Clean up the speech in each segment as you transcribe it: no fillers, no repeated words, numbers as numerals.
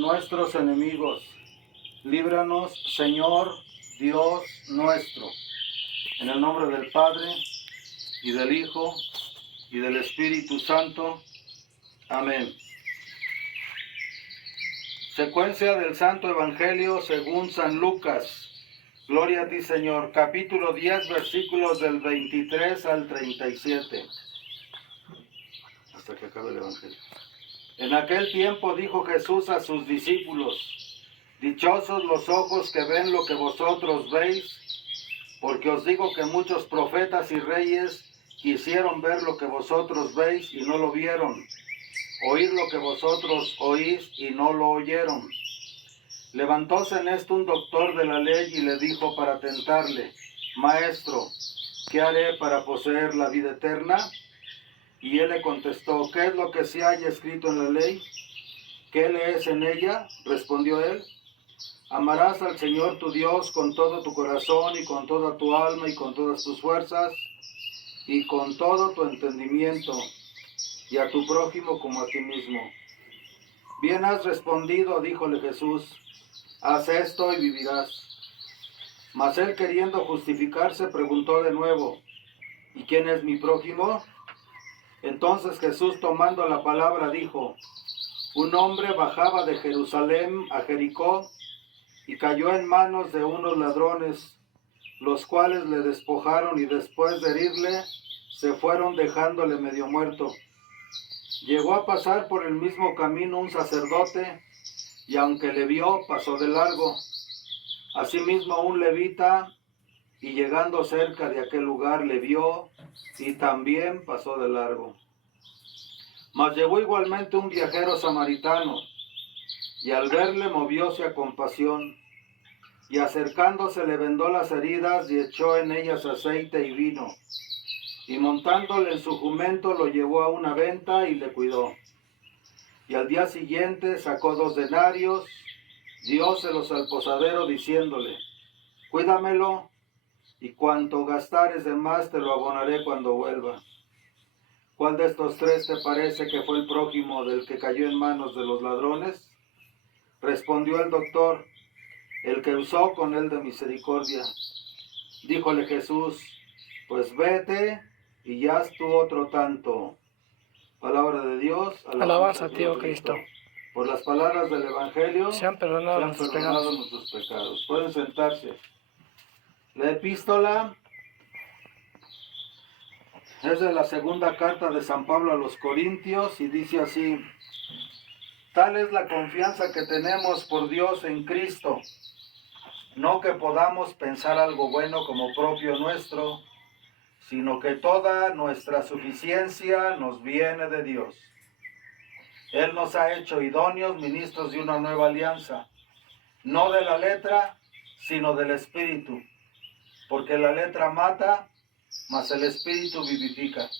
nuestros enemigos. Líbranos, Señor, Dios nuestro. En el nombre del Padre, y del Hijo, y del Espíritu Santo. Amén. Secuencia del Santo Evangelio según San Lucas. Gloria a ti, Señor. Capítulo 10, versículos del 23 al 37. Hasta que acabe el Evangelio. En aquel tiempo dijo Jesús a sus discípulos: dichosos los ojos que ven lo que vosotros veis, porque os digo que muchos profetas y reyes quisieron ver lo que vosotros veis y no lo vieron, oír lo que vosotros oís y no lo oyeron. Levantóse en esto un doctor de la ley y le dijo para tentarle: Maestro, ¿qué haré para poseer la vida eterna? Y él le contestó: ¿qué es lo que se halla escrito en la ley? ¿Qué lees en ella? Respondió él: amarás al Señor tu Dios con todo tu corazón y con toda tu alma y con todas tus fuerzas y con todo tu entendimiento, y a tu prójimo como a ti mismo. Bien has respondido, díjole Jesús, haz esto y vivirás. Mas él, queriendo justificarse, preguntó de nuevo: ¿y quién es mi prójimo? Entonces Jesús, tomando la palabra, dijo: un hombre bajaba de Jerusalén a Jericó y cayó en manos de unos ladrones, los cuales le despojaron y después de herirle, se fueron dejándole medio muerto. Llegó a pasar por el mismo camino un sacerdote, y aunque le vio, pasó de largo. Asimismo un levita, y llegando cerca de aquel lugar, le vio, y también pasó de largo. Mas llegó igualmente un viajero samaritano, y al verle movióse a compasión, y acercándose le vendó las heridas y echó en ellas aceite y vino, y montándole en su jumento lo llevó a una venta y le cuidó. Y al día siguiente sacó 2 denarios, dióselos al posadero diciéndole: cuídamelo, y cuanto gastares de más te lo abonaré cuando vuelva. ¿Cuál de estos 3 te parece que fue el prójimo del que cayó en manos de los ladrones? Respondió el doctor: el que usó con él de misericordia. Díjole Jesús: pues vete y haz tú otro tanto. Palabra de Dios. Alabanza a ti, oh Cristo. Por las palabras del Evangelio Sean perdonados nuestros pecados. nuestros pecados. Pueden sentarse. La epístola es de la segunda carta de San Pablo a los Corintios y dice así: tal es la confianza que tenemos por Dios en Cristo, no que podamos pensar algo bueno como propio nuestro, sino que toda nuestra suficiencia nos viene de Dios. Él nos ha hecho idóneos ministros de una nueva alianza, no de la letra, sino del Espíritu, porque la letra mata, mas el Espíritu vivifica.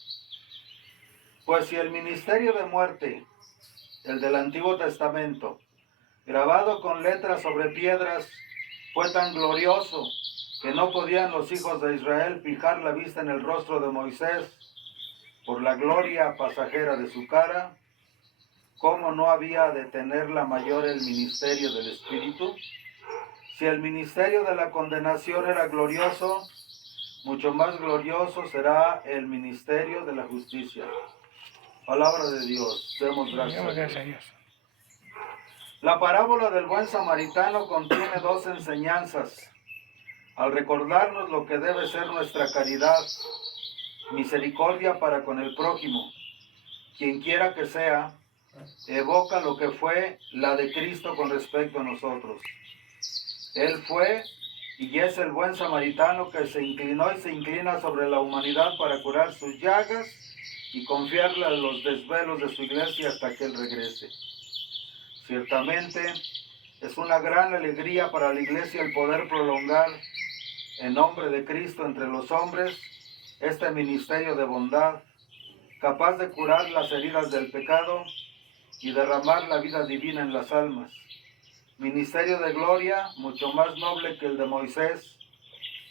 Pues si el ministerio de muerte, el del Antiguo Testamento, grabado con letras sobre piedras, fue tan glorioso que no podían los hijos de Israel fijar la vista en el rostro de Moisés por la gloria pasajera de su cara, ¿cómo no había de tenerla mayor el ministerio del Espíritu? Si el ministerio de la condenación era glorioso, mucho más glorioso será el ministerio de la justicia. Palabra de Dios. Demos gracias a Dios. La parábola del buen samaritano contiene 2 enseñanzas. Al recordarnos lo que debe ser nuestra caridad, misericordia para con el prójimo, quien quiera que sea, evoca lo que fue la de Cristo con respecto a nosotros. Él fue y es el buen samaritano que se inclinó y se inclina sobre la humanidad para curar sus llagas y confiarle a los desvelos de su iglesia hasta que Él regrese. Ciertamente es una gran alegría para la iglesia el poder prolongar en nombre de Cristo entre los hombres este ministerio de bondad, capaz de curar las heridas del pecado y derramar la vida divina en las almas. Ministerio de gloria mucho más noble que el de Moisés,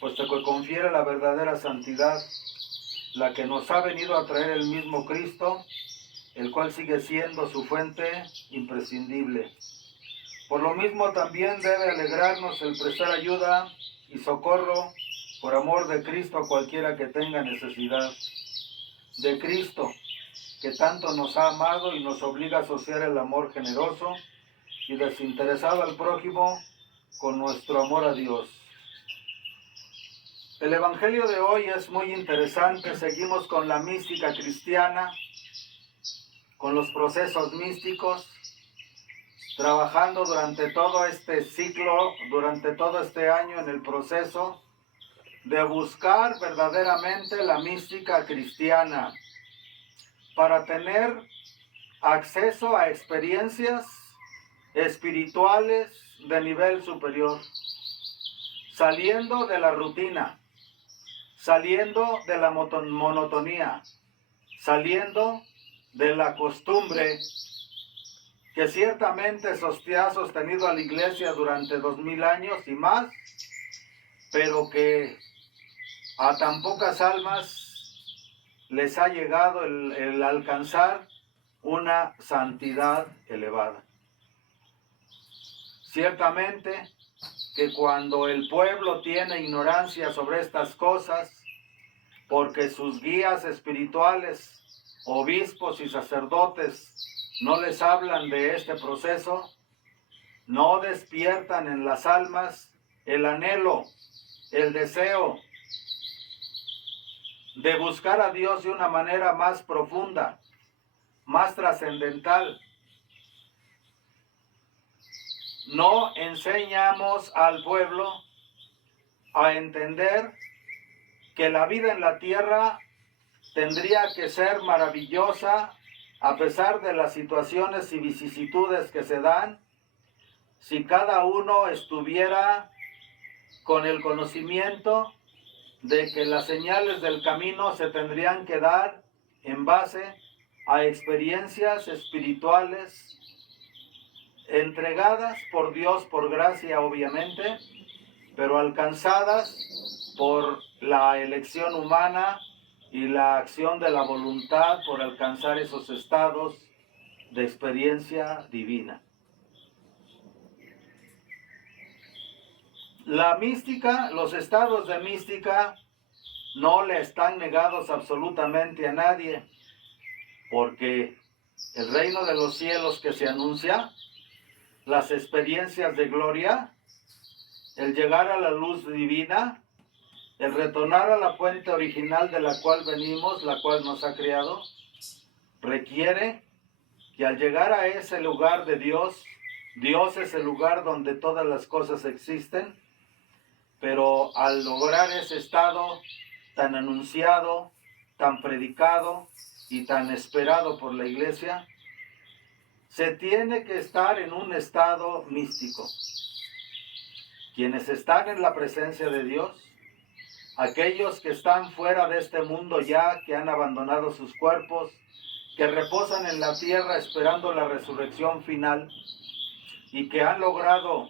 puesto que confiere la verdadera santidad, la que nos ha venido a traer el mismo Cristo, el cual sigue siendo su fuente imprescindible. Por lo mismo también debe alegrarnos el prestar ayuda y socorro por amor de Cristo a cualquiera que tenga necesidad. De Cristo, que tanto nos ha amado y nos obliga a asociar el amor generoso y desinteresado al prójimo con nuestro amor a Dios. El Evangelio de hoy es muy interesante. Seguimos con la mística cristiana, con los procesos místicos, trabajando durante todo este ciclo, durante todo este año en el proceso de buscar verdaderamente la mística cristiana para tener acceso a experiencias espirituales de nivel superior, saliendo de la rutina, saliendo de la monotonía, saliendo de la costumbre que ciertamente ha sostenido a la iglesia durante 2000 años y más, pero que a tan pocas almas les ha llegado el alcanzar una santidad elevada. Ciertamente que cuando el pueblo tiene ignorancia sobre estas cosas, porque sus guías espirituales, obispos y sacerdotes no les hablan de este proceso, no despiertan en las almas el anhelo, el deseo de buscar a Dios de una manera más profunda, más trascendental. No enseñamos al pueblo a entender que la vida en la tierra tendría que ser maravillosa a pesar de las situaciones y vicisitudes que se dan, si cada uno estuviera con el conocimiento de que las señales del camino se tendrían que dar en base a experiencias espirituales entregadas por Dios por gracia, obviamente, pero alcanzadas por la elección humana y la acción de la voluntad por alcanzar esos estados de experiencia divina. La mística, los estados de mística no le están negados absolutamente a nadie, porque el reino de los cielos que se anuncia, las experiencias de gloria, el llegar a la luz divina, el retornar a la fuente original de la cual venimos, la cual nos ha creado, requiere que al llegar a ese lugar de Dios, Dios es el lugar donde todas las cosas existen, pero al lograr ese estado tan anunciado, tan predicado y tan esperado por la iglesia, se tiene que estar en un estado místico. Quienes están en la presencia de Dios, aquellos que están fuera de este mundo ya, que han abandonado sus cuerpos, que reposan en la tierra esperando la resurrección final y que han logrado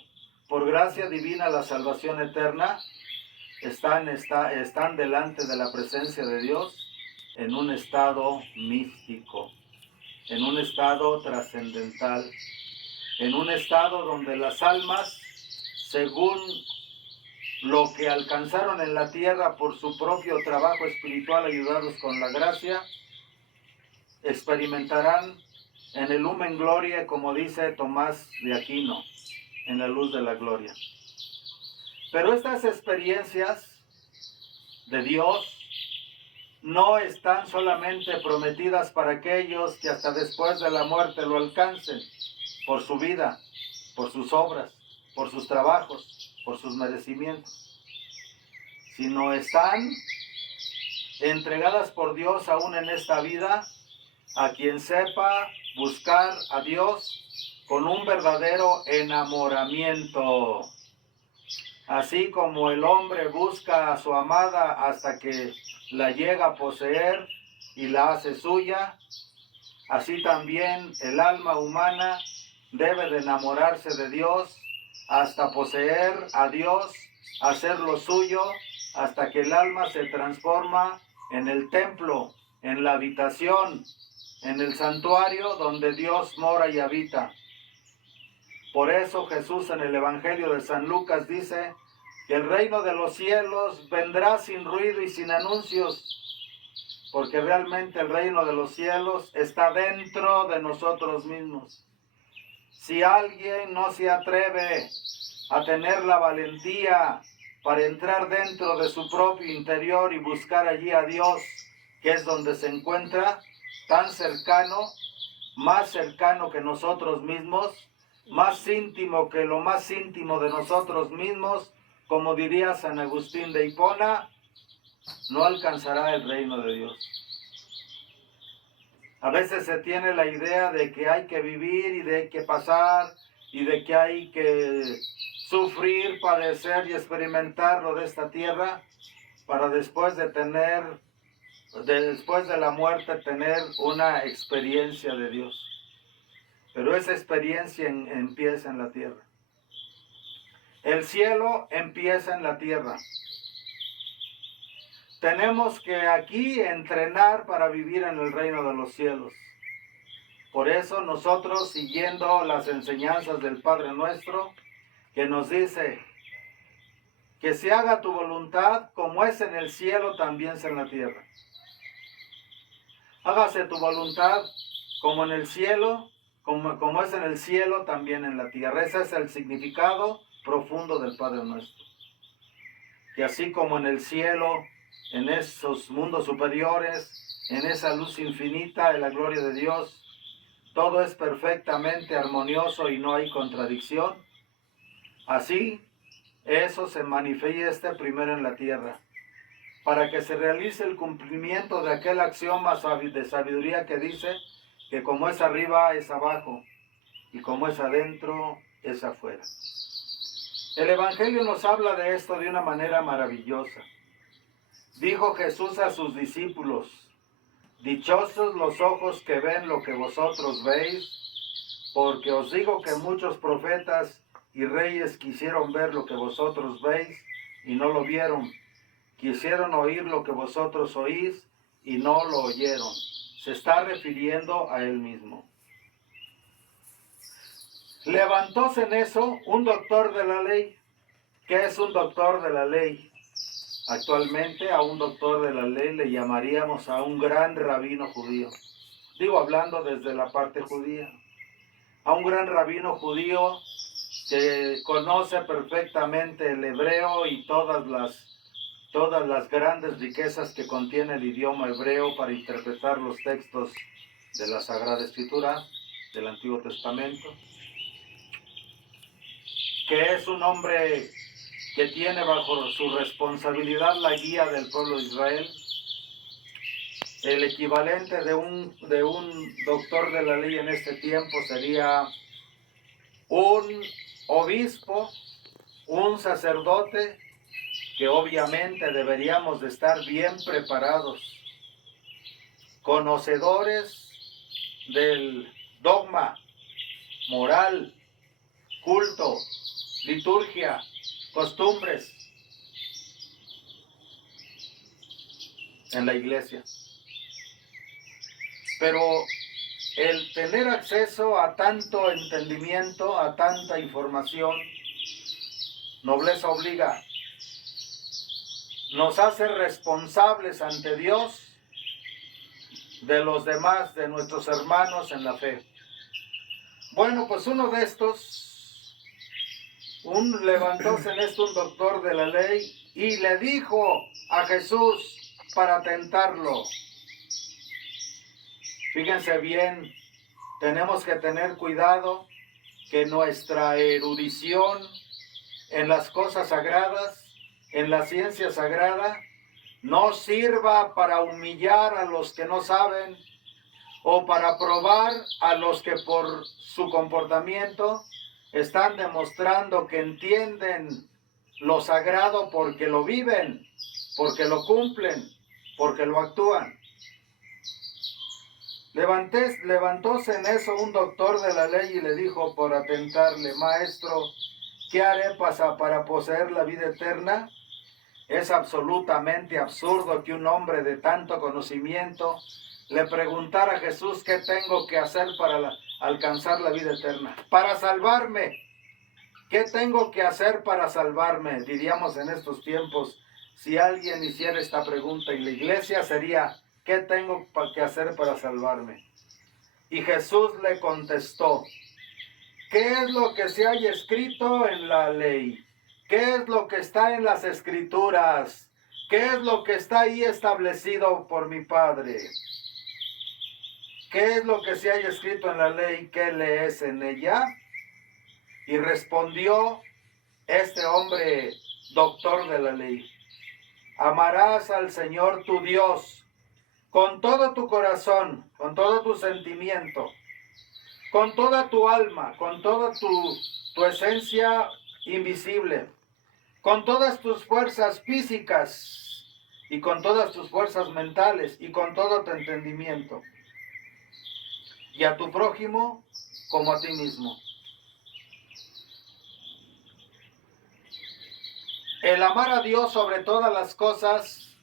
por gracia divina la salvación eterna, están delante de la presencia de Dios en un estado místico, en un estado trascendental, en un estado donde las almas, según lo que alcanzaron en la tierra por su propio trabajo espiritual ayudados con la gracia, experimentarán en el Lumen Gloria, como dice Tomás de Aquino, en la luz de la gloria. Pero estas experiencias de Dios no están solamente prometidas para aquellos que hasta después de la muerte lo alcancen por su vida, por sus obras, por sus trabajos, por sus merecimientos, sino están entregadas por Dios aún en esta vida a quien sepa buscar a Dios con un verdadero enamoramiento. Así como el hombre busca a su amada hasta que la llega a poseer y la hace suya, así también el alma humana debe de enamorarse de Dios hasta poseer a Dios, hacerlo suyo, hasta que el alma se transforma en el templo, en la habitación, en el santuario donde Dios mora y habita. Por eso Jesús en el Evangelio de San Lucas dice que el reino de los cielos vendrá sin ruido y sin anuncios, porque realmente el reino de los cielos está dentro de nosotros mismos. Si alguien no se atreve a tener la valentía para entrar dentro de su propio interior y buscar allí a Dios, que es donde se encuentra, tan cercano, más cercano que nosotros mismos, más íntimo que lo más íntimo de nosotros mismos, como diría San Agustín de Hipona, no alcanzará el reino de Dios. A veces se tiene la idea de que hay que vivir y de que pasar y de que hay que sufrir, padecer y experimentar lo de esta tierra para después de la muerte tener una experiencia de Dios. Pero esa experiencia empieza en la tierra. El cielo empieza en la tierra. Tenemos que aquí entrenar para vivir en el reino de los cielos. Por eso nosotros, siguiendo las enseñanzas del Padre Nuestro, que nos dice que se haga tu voluntad como es en el cielo, también es en la tierra. Hágase tu voluntad como en el cielo, como es en el cielo, también en la tierra. Ese es el significado profundo del Padre Nuestro. Que así como en el cielo, en esos mundos superiores, en esa luz infinita de la gloria de Dios, todo es perfectamente armonioso y no hay contradicción. Así, eso se manifiesta primero en la tierra, para que se realice el cumplimiento de aquel axioma de sabiduría que dice que como es arriba es abajo, y como es adentro es afuera. El Evangelio nos habla de esto de una manera maravillosa. Dijo Jesús a sus discípulos: dichosos los ojos que ven lo que vosotros veis, porque os digo que muchos profetas y reyes quisieron ver lo que vosotros veis y no lo vieron. Quisieron oír lo que vosotros oís y no lo oyeron. Se está refiriendo a él mismo. Levantóse en eso un doctor de la ley. ¿Qué es un doctor de la ley? Actualmente a un doctor de la ley le llamaríamos a un gran rabino judío. Digo, hablando desde la parte judía. A un gran rabino judío que conoce perfectamente el hebreo y todas las grandes riquezas que contiene el idioma hebreo para interpretar los textos de la Sagrada Escritura, del Antiguo Testamento. Que es un hombre que tiene bajo su responsabilidad la guía del pueblo de Israel. El equivalente de un doctor de la ley en este tiempo sería un obispo, un sacerdote, que obviamente deberíamos de estar bien preparados, conocedores del dogma, moral, culto, liturgia, costumbres en la iglesia. Pero el tener acceso a tanto entendimiento, a tanta información, nobleza obliga, nos hace responsables ante Dios de los demás, de nuestros hermanos en la fe. Bueno, pues uno de estos, levantóse en esto un doctor de la ley y le dijo a Jesús para tentarlo. Fíjense bien, tenemos que tener cuidado que nuestra erudición en las cosas sagradas, en la ciencia sagrada, no sirva para humillar a los que no saben o para probar a los que por su comportamiento están demostrando que entienden lo sagrado porque lo viven, porque lo cumplen, porque lo actúan. Levantóse en eso un doctor de la ley y le dijo por atentarle: maestro, ¿qué haré para poseer la vida eterna? Es absolutamente absurdo que un hombre de tanto conocimiento le preguntara a Jesús qué tengo que hacer alcanzar la vida eterna. Para salvarme, ¿qué tengo que hacer para salvarme? Diríamos en estos tiempos, si alguien hiciera esta pregunta, y la iglesia sería, ¿qué tengo que hacer para salvarme? Y Jesús le contestó, ¿qué es lo que se haya escrito en la ley? ¿Qué es lo que está en las escrituras? ¿Qué es lo que está ahí establecido por mi Padre? ¿Qué es lo que se haya escrito en la ley? ¿Qué lees en ella? Y respondió este hombre, doctor de la ley, amarás al Señor tu Dios con todo tu corazón, con todo tu sentimiento, con toda tu alma, con toda tu esencia invisible, con todas tus fuerzas físicas y con todas tus fuerzas mentales y con todo tu entendimiento, y a tu prójimo como a ti mismo. El amar a Dios sobre todas las cosas,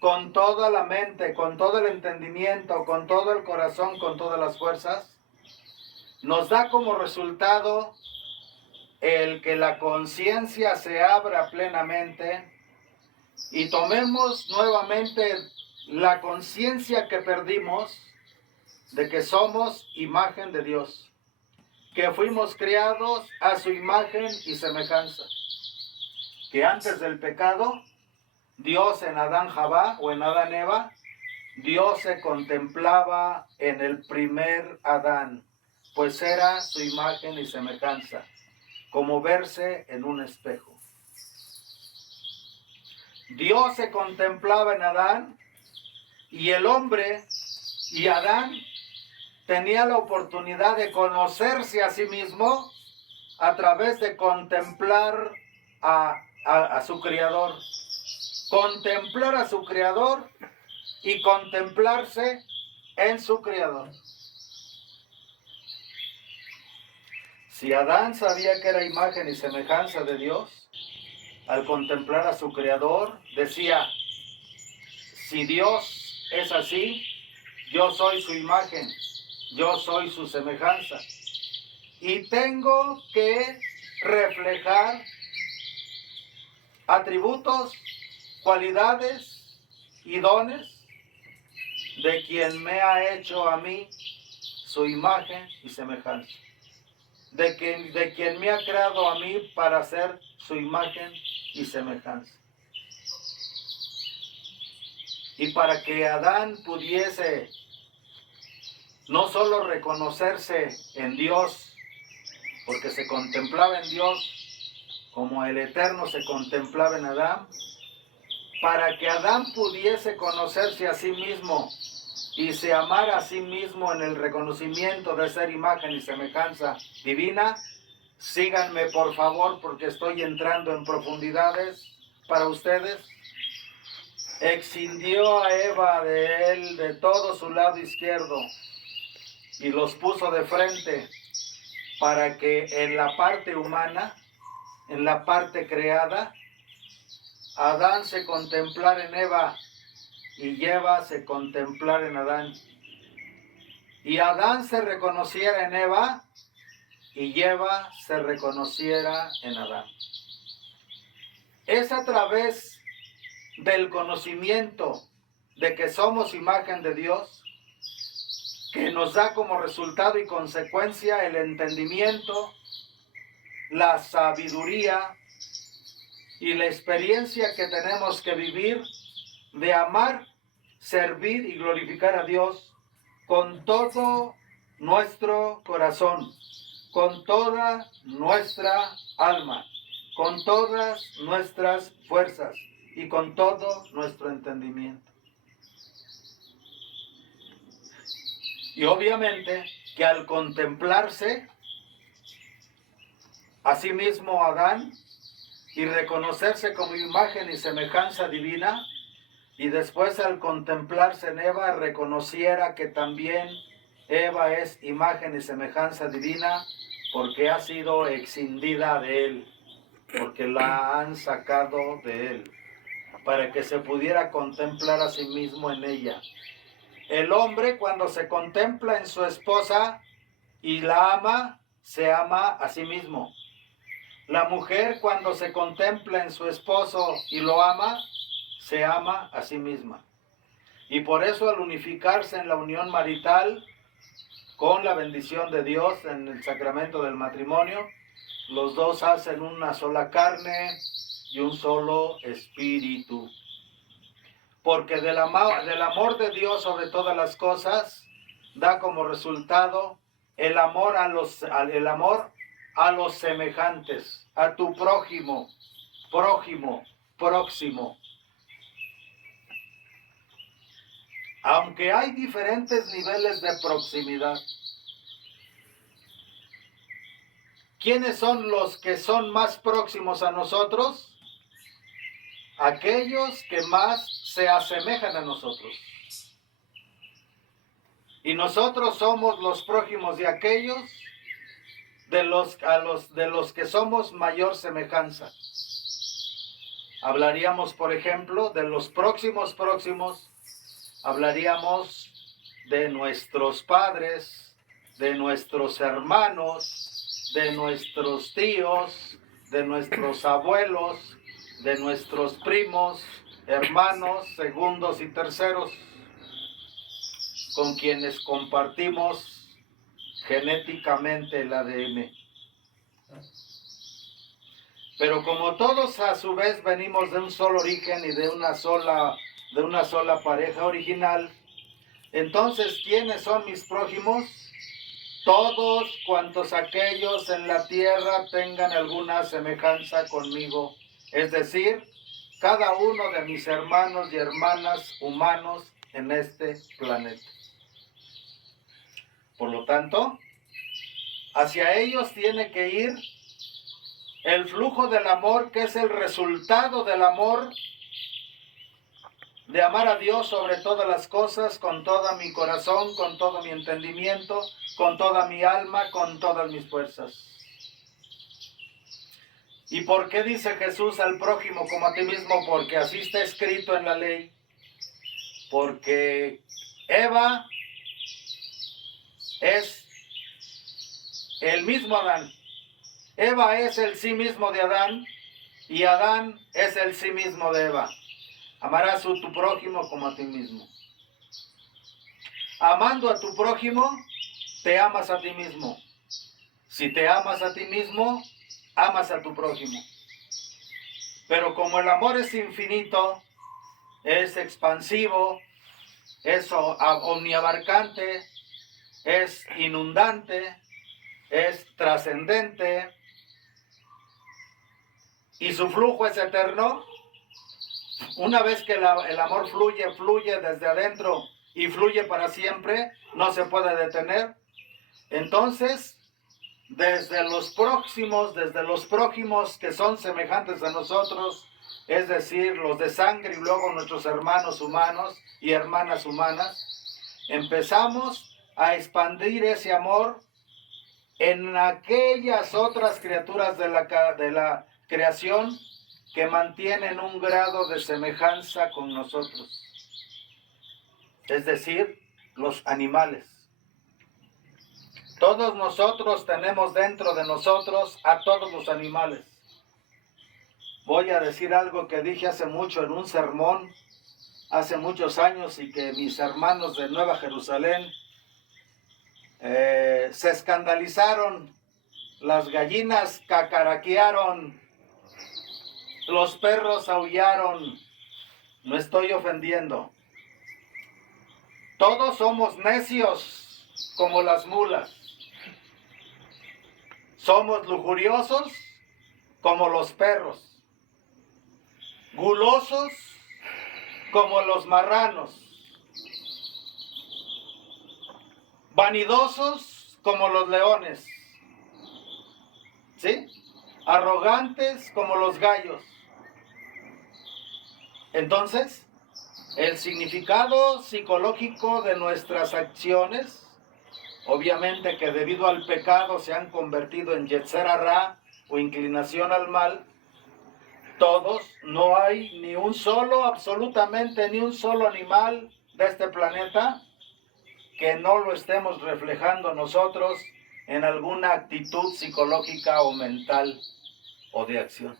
con toda la mente, con todo el entendimiento, con todo el corazón, con todas las fuerzas, nos da como resultado el que la conciencia se abra plenamente y tomemos nuevamente la conciencia que perdimos de que somos imagen de Dios, que fuimos creados a su imagen y semejanza, que antes del pecado, Dios en Adán Jabá o en Adán Eva, Dios se contemplaba en el primer Adán, pues era su imagen y semejanza, como verse en un espejo. Dios se contemplaba en Adán y el hombre y Adán tenía la oportunidad de conocerse a sí mismo a través de contemplar a su Creador. Contemplar a su Creador y contemplarse en su Creador. Si Adán sabía que era imagen y semejanza de Dios, al contemplar a su Creador, decía, si Dios es así, yo soy su imagen, yo soy su semejanza. Y tengo que reflejar atributos, cualidades y dones de quien me ha hecho a mí su imagen y semejanza. De quien me ha creado a mí para ser su imagen y semejanza. Y para que Adán pudiese no solo reconocerse en Dios, porque se contemplaba en Dios como el Eterno se contemplaba en Adán, para que Adán pudiese conocerse a sí mismo y se amara a sí mismo en el reconocimiento de ser imagen y semejanza divina. Síganme por favor porque estoy entrando en profundidades para ustedes. Excindió a Eva de él, de todo su lado izquierdo, y los puso de frente para que en la parte humana, en la parte creada, Adán se contemplara en Eva y Eva se contemplara en Adán. Y Adán se reconociera en Eva y Eva se reconociera en Adán. Es a través del conocimiento de que somos imagen de Dios que nos da como resultado y consecuencia el entendimiento, la sabiduría y la experiencia que tenemos que vivir de amar, servir y glorificar a Dios con todo nuestro corazón, con toda nuestra alma, con todas nuestras fuerzas y con todo nuestro entendimiento. Y obviamente que al contemplarse a sí mismo Adán y reconocerse como imagen y semejanza divina, y después al contemplarse en Eva reconociera que también Eva es imagen y semejanza divina porque ha sido escindida de él, porque la han sacado de él, para que se pudiera contemplar a sí mismo en ella. El hombre cuando se contempla en su esposa y la ama se ama a sí mismo. La mujer cuando se contempla en su esposo y lo ama, se ama a sí misma. Y por eso al unificarse en la unión marital, con la bendición de Dios en el sacramento del matrimonio, los dos hacen una sola carne y un solo espíritu. Porque del amor de Dios sobre todas las cosas, da como resultado el amor a los semejantes, a tu prójimo, próximo. Aunque hay diferentes niveles de proximidad. ¿Quiénes son los que son más próximos a nosotros? Aquellos que más se asemejan a nosotros. Y nosotros somos los prójimos de aquellos de los que somos mayor semejanza. Hablaríamos, por ejemplo, de los próximos, hablaríamos de nuestros padres, de nuestros hermanos, de nuestros tíos, de nuestros abuelos, de nuestros primos, hermanos, segundos y terceros, con quienes compartimos genéticamente el ADN. Pero como todos a su vez venimos de un solo origen y de una sola pareja original, entonces, ¿quiénes son mis prójimos? Todos cuantos aquellos en la tierra tengan alguna semejanza conmigo, es decir, cada uno de mis hermanos y hermanas humanos en este planeta. Por lo tanto, hacia ellos tiene que ir el flujo del amor, que es el resultado del amor, de amar a Dios sobre todas las cosas, con todo mi corazón, con todo mi entendimiento, con toda mi alma, con todas mis fuerzas. ¿Y por qué dice Jesús al prójimo como a ti mismo? Porque así está escrito en la ley. Porque Eva es el mismo Adán. Eva es el sí mismo de Adán y Adán es el sí mismo de Eva. Amarás a tu prójimo como a ti mismo. Amando a tu prójimo, te amas a ti mismo. Si te amas a ti mismo, amas a tu prójimo. Pero como el amor es infinito, es expansivo, es omniabarcante, es inundante, es trascendente, y su flujo es eterno, una vez que el amor fluye desde adentro y fluye para siempre, no se puede detener. Entonces, desde los prójimos que son semejantes a nosotros, es decir, los de sangre y luego nuestros hermanos humanos y hermanas humanas, empezamos a expandir ese amor en aquellas otras criaturas de la creación que mantienen un grado de semejanza con nosotros, es decir, los animales. Todos nosotros tenemos dentro de nosotros a todos los animales. Voy a decir algo que dije hace mucho en un sermón, hace muchos años, y que mis hermanos de Nueva Jerusalén se escandalizaron. Las gallinas cacaraquearon, los perros aullaron. No estoy ofendiendo. Todos somos necios como las mulas. Somos lujuriosos como los perros. Gulosos como los marranos. Vanidosos como los leones. ¿Sí? Arrogantes como los gallos. Entonces, el significado psicológico de nuestras acciones, obviamente que debido al pecado se han convertido en Yetzer Hará o inclinación al mal, todos, no hay ni un solo, absolutamente ni un solo animal de este planeta que no lo estemos reflejando nosotros en alguna actitud psicológica o mental o de acción.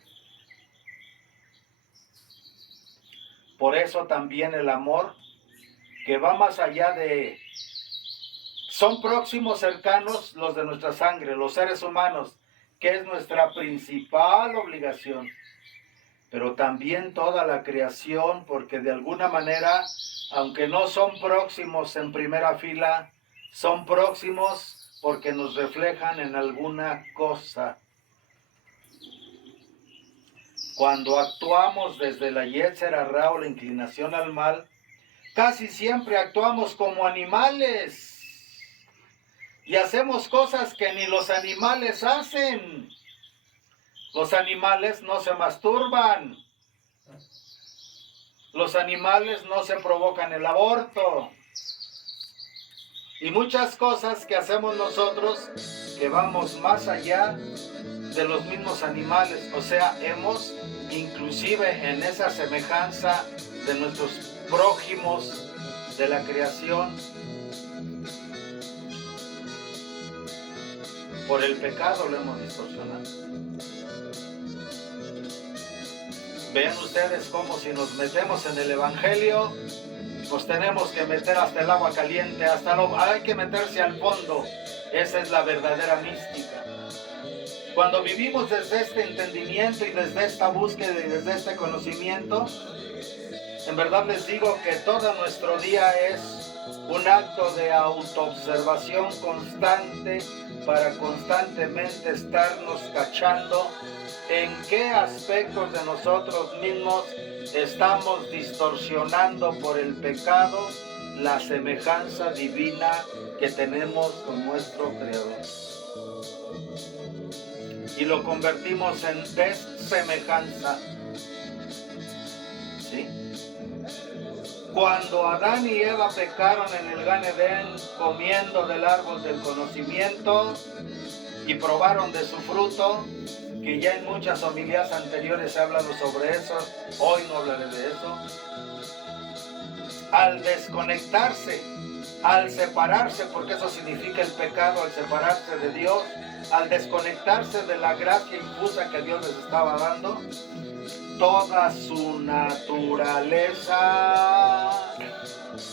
Por eso también el amor, que va más allá de... Son próximos, cercanos los de nuestra sangre, los seres humanos, que es nuestra principal obligación. Pero también toda la creación, porque de alguna manera, aunque no son próximos en primera fila, son próximos porque nos reflejan en alguna cosa. Cuando actuamos desde la Yetzer Hará o la inclinación al mal, casi siempre actuamos como animales y hacemos cosas que ni los animales hacen. Los animales no se masturban, los animales no se provocan el aborto y muchas cosas que hacemos nosotros que vamos más allá de los mismos animales, o sea, hemos inclusive en esa semejanza de nuestros prójimos de la creación, por el pecado lo hemos distorsionado. Vean ustedes cómo si nos metemos en el Evangelio, nos tenemos que meter hasta el agua caliente, hay que meterse al fondo. Esa es la verdadera mística. Cuando vivimos desde este entendimiento y desde esta búsqueda y desde este conocimiento, en verdad les digo que todo nuestro día es un acto de autoobservación constante para constantemente estarnos cachando en qué aspectos de nosotros mismos estamos distorsionando por el pecado la semejanza divina que tenemos con nuestro Creador. Y lo convertimos en desemejanza. ¿Sí? Cuando Adán y Eva pecaron en el Gan Edén comiendo del árbol del conocimiento y probaron de su fruto, que ya en muchas homilías anteriores he hablado sobre eso, hoy no hablaré de eso. Al desconectarse, al separarse, porque eso significa el pecado, al separarse de Dios, al desconectarse de la gracia infusa que Dios les estaba dando, toda su naturaleza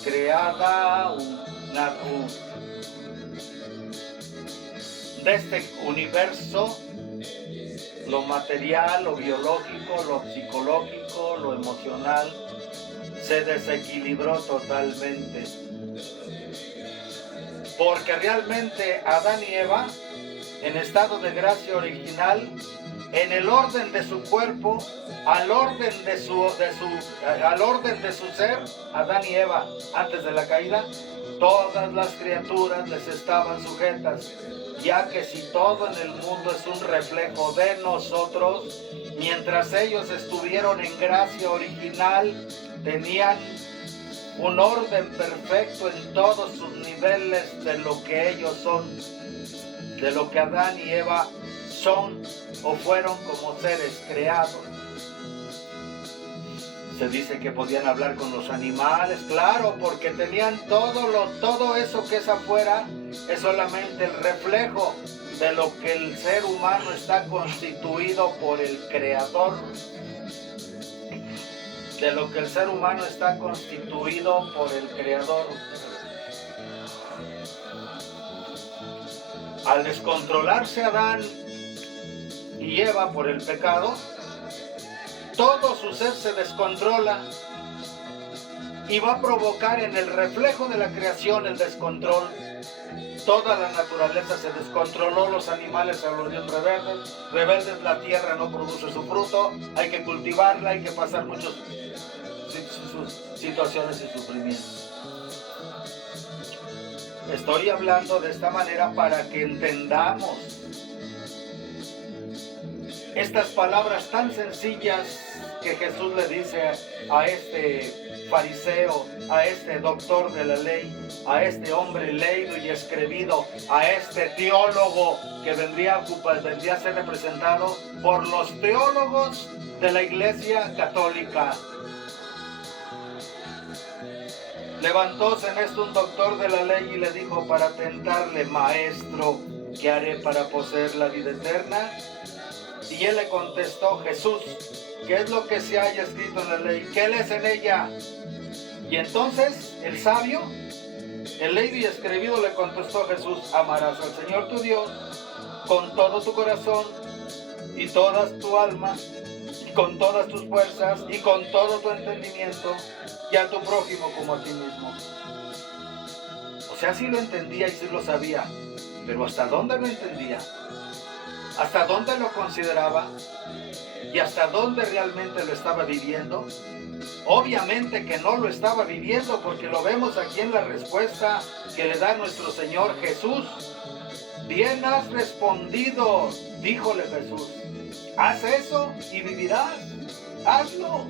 creada de este universo, lo material, lo biológico, lo psicológico, lo emocional, se desequilibró totalmente. Porque realmente Adán y Eva, en estado de gracia original, en el orden de su cuerpo, al orden de su ser, Adán y Eva, antes de la caída, todas las criaturas les estaban sujetas, ya que si todo en el mundo es un reflejo de nosotros, mientras ellos estuvieron en gracia original, tenían un orden perfecto en todos sus niveles de lo que ellos son, de lo que Adán y Eva son o fueron como seres creados. Se dice que podían hablar con los animales, claro, porque tenían todo eso que es afuera, es solamente el reflejo de lo que el ser humano está constituido por el Creador. De lo que el ser humano está constituido por el Creador. Al descontrolarse Adán y Eva por el pecado, todo su ser se descontrola y va a provocar en el reflejo de la creación el descontrol. Toda la naturaleza se descontroló, los animales se volvieron rebeldes, la tierra no produce su fruto, hay que cultivarla, hay que pasar muchas situaciones y sufrimientos. Estoy hablando de esta manera para que entendamos estas palabras tan sencillas que Jesús le dice a este fariseo, a este doctor de la ley, a este hombre leído y escribido, a este teólogo que vendría a ser representado por los teólogos de la Iglesia Católica. Levantóse en esto un doctor de la ley y le dijo para tentarle: maestro, ¿qué haré para poseer la vida eterna? Y él le contestó, Jesús, ¿qué es lo que se haya escrito en la ley? ¿Qué lees en ella? Y entonces el sabio, el leído y escribido, le contestó a Jesús, amarás al Señor tu Dios con todo tu corazón y toda tu alma, y con todas tus fuerzas y con todo tu entendimiento, y a tu prójimo como a ti mismo. O sea, sí lo entendía y sí lo sabía, pero ¿hasta dónde lo entendía? ¿Hasta dónde lo consideraba? ¿Y hasta dónde realmente lo estaba viviendo? Obviamente que no lo estaba viviendo, porque lo vemos aquí en la respuesta que le da nuestro Señor Jesús. Bien has respondido, díjole Jesús. Haz eso y vivirás. Hazlo.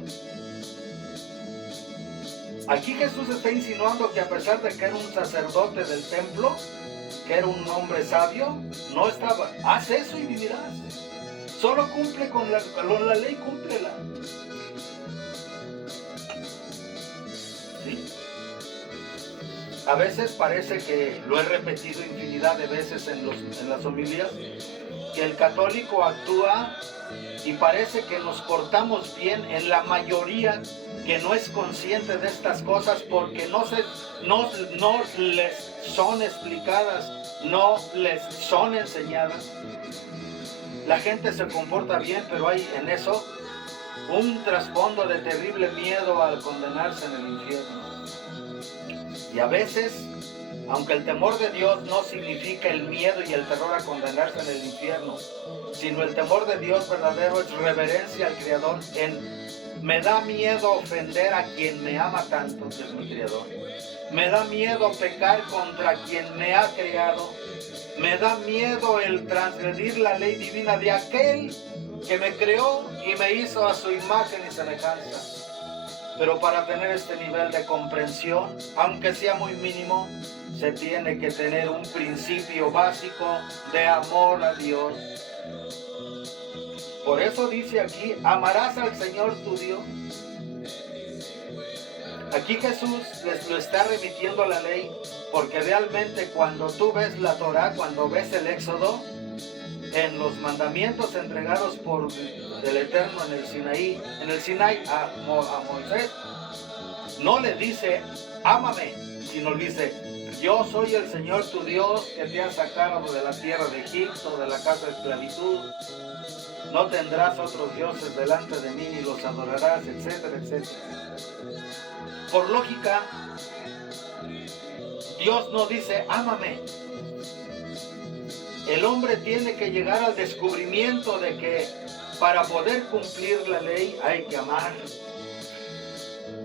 Aquí Jesús está insinuando que a pesar de que era un sacerdote del templo, que era un hombre sabio, no estaba. Haz eso y vivirás. Solo cumple con la ley, cúmplela. ¿Sí? A veces parece que lo he repetido infinidad de veces en las homilías, que el católico actúa y parece que nos portamos bien en la mayoría que no es consciente de estas cosas porque no les son explicadas, no les son enseñadas. La gente se comporta bien, pero hay en eso un trasfondo de terrible miedo al condenarse en el infierno. Y a veces, aunque el temor de Dios no significa el miedo y el terror a condenarse en el infierno, sino el temor de Dios verdadero es reverencia al Creador. Me da miedo ofender a quien me ama tanto, que es mi Creador. Me da miedo pecar contra quien me ha creado. Me da miedo el transgredir la ley divina de aquel que me creó y me hizo a su imagen y semejanza. Pero para tener este nivel de comprensión, aunque sea muy mínimo, se tiene que tener un principio básico de amor a Dios. Por eso dice aquí, amarás al Señor tu Dios. Aquí Jesús les lo está remitiendo a la ley, porque realmente cuando tú ves la Torá, cuando ves el Éxodo, en los mandamientos entregados por el Eterno en el Sinaí a Moisés, no le dice, ámame, sino le dice, yo soy el Señor tu Dios que te ha sacado de la tierra de Egipto, de la casa de esclavitud. No tendrás otros dioses delante de mí ni los adorarás, etcétera, etcétera. Por lógica, Dios no dice, ámame. El hombre tiene que llegar al descubrimiento de que para poder cumplir la ley hay que amar.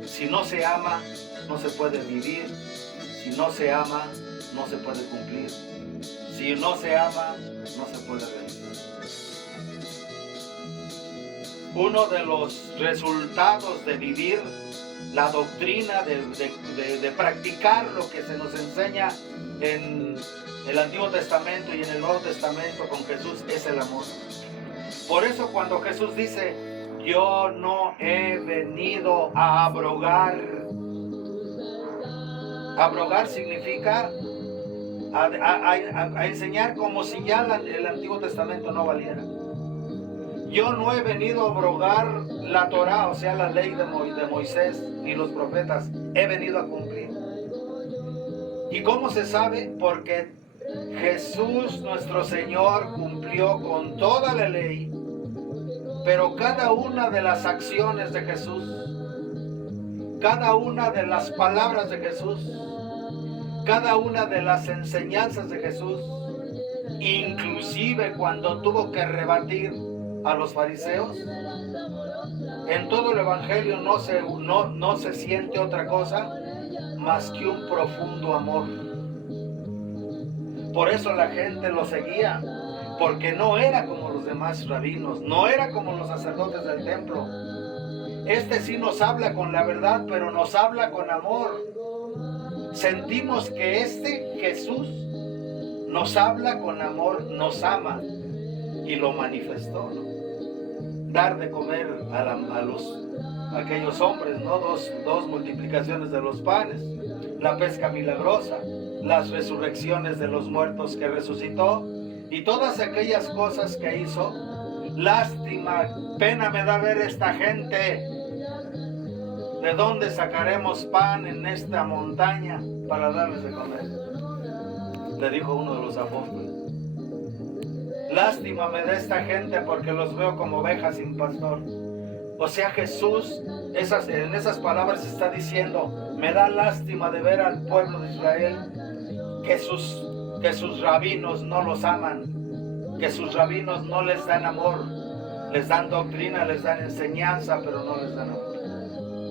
Si no se ama, no se puede vivir. Si no se ama, no se puede cumplir. Si no se ama, no se puede realizar. Uno de los resultados de vivir la doctrina, de practicar lo que se nos enseña en el Antiguo Testamento y en el Nuevo Testamento con Jesús, es el amor. Por eso cuando Jesús dice, yo no he venido a abrogar. Abrogar significa a enseñar como si ya el Antiguo Testamento no valiera. Yo no he venido a abrogar la Torá, o sea, la ley de Moisés y los profetas. He venido a cumplir. ¿Y cómo se sabe? Porque Jesús, nuestro Señor, cumplió con toda la ley, pero cada una de las acciones de Jesús, cada una de las palabras de Jesús, cada una de las enseñanzas de Jesús, inclusive cuando tuvo que rebatir a los fariseos, en todo el Evangelio no se siente otra cosa más que un profundo amor. Por eso la gente lo seguía, porque no era como los demás rabinos, no era como los sacerdotes del templo. Este sí nos habla con la verdad, pero nos habla con amor. Sentimos que este Jesús nos habla con amor, nos ama y lo manifestó, ¿no? Dar de comer a aquellos hombres, ¿no? Dos multiplicaciones de los panes, la pesca milagrosa, las resurrecciones de los muertos que resucitó y todas aquellas cosas que hizo, lástima, pena me da ver esta gente. ¿De dónde sacaremos pan en esta montaña para darles de comer? Le dijo uno de los apóstoles. Lástima me da esta gente porque los veo como ovejas sin pastor. O sea, Jesús en esas palabras está diciendo, me da lástima de ver al pueblo de Israel que sus rabinos no los aman, que sus rabinos no les dan amor, les dan doctrina, les dan enseñanza, pero no les dan amor.